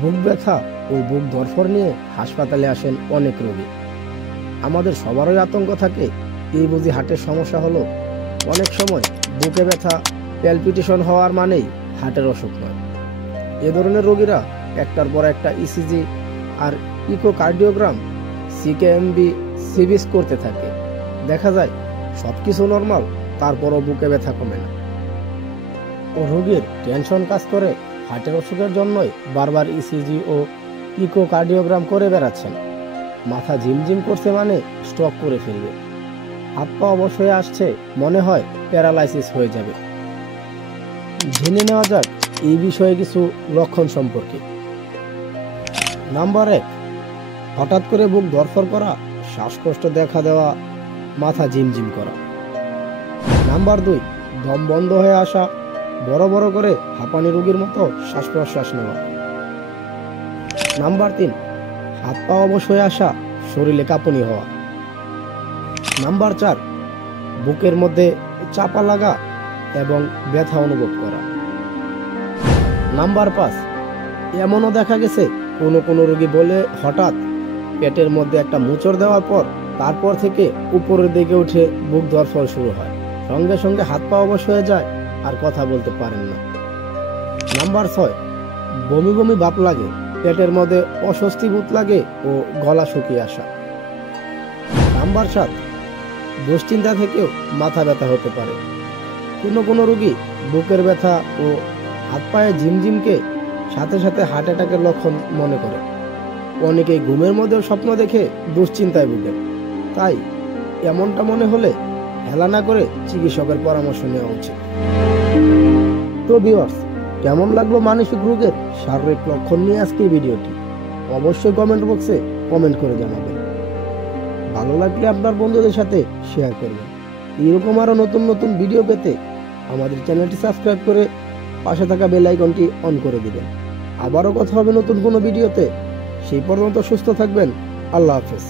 বুক ব্যথা ও বুক ধড়ফড় নিয়ে হাসপাতালে আসেন অনেক রোগী। আমাদের সবারই আতঙ্ক থাকে, এই বুঝি হার্টের সমস্যা হলো। অনেক সময় বুকে ব্যথা প্যালপিটেশন হওয়ার মানেই হার্টের অসুখ নয়। এ ধরনের রোগীরা একটার পর একটা ইসিজি আর ইকোকার্ডিওগ্রাম, সিকেএমবি, সিবিস করতে থাকে। দেখা যায় সবকিছু নর্মাল, তারপরও বুকে ব্যথা কমে না। ও রোগীর টেনশন কাজ করে হার্টের অসুখের জন্যই বারবার ইসিজি ও ইকোকার্ডিওগ্রাম করে বেড়াচ্ছেন। মাথা ঝিমঝিম করছে মানে স্ট্রোক করে ফেলবে। হাত পা অবশ হয়ে আসছে, মনে হয় প্যারালাইসিস হয়ে যাবে। জেনে নেওয়া যাক এই বিষয়ে কিছু লক্ষণ সম্পর্কে। নাম্বার 1, হঠাৎ করে বুক ধড়ফড় করা, শ্বাসকষ্ট দেখা দেওয়া, মাথা ঝিমঝিম করা। নাম্বার 2, দম বন্ধ হয়ে আসা, বড় বড় করে হাঁপানি রোগীর মতো শ্বাস প্রশ্বাস নেওয়া। নাম্বার 3, হাত পা অবশ হয়ে আসা, শরীরে কাঁপুনি হওয়া। নাম্বার 4, বুকের মধ্যে চাপা লাগা এবং ব্যথা অনুভব করা। নাম্বার 5, এমনও দেখা গেছে কোনো রোগী বলে হঠাৎ পেটের মধ্যে একটা মোচড় দেওয়ার পর তারপর থেকে উপরের দিকে উঠে বুক ধড়ফড় শুরু হয়, সঙ্গে সঙ্গে হাত পা অবশ হয়ে যায় আর কথা বলতে পারেন না। নাম্বার 6, বমি বমি ভাব লাগে, পেটের মধ্যে অস্বস্তি বোধ লাগে ও গলা শুকিয়ে আসা। নাম্বার 7, দুশ্চিন্তা থেকেও মাথা ব্যথা হতে পারে। কোনো রোগী বুকের ব্যথা ও হাত পায়ে ঝিমঝিমকে সাথে সাথে হার্ট অ্যাটাকের লক্ষণ মনে করে। অনেকেই ঘুমের মধ্যেও স্বপ্ন দেখে দুশ্চিন্তায় ভুগেন। তাই এমনটা মনে হলে হেলা না করে চিকিৎসকের পরামর্শ নেওয়া উচিত। তো ভিউয়ার্স, কেমন লাগলো মানসিক রোগের শারীরিক লক্ষণ নিয়ে আজকের ভিডিওটি? অবশ্যই কমেন্ট বক্সে কমেন্ট করে জানাবেন। ভালো লাগলে আপনার বন্ধুদের সাথে শেয়ার করবেন। এরকম আরো নতুন নতুন ভিডিও পেতে আমাদের চ্যানেলটি সাবস্ক্রাইব করে পাশে থাকা বেল আইকনটি অন করে দিবেন। আবারও কথা হবে নতুন কোনো ভিডিওতে। সেই পর্যন্ত সুস্থ থাকবেন। আল্লাহ হাফেজ।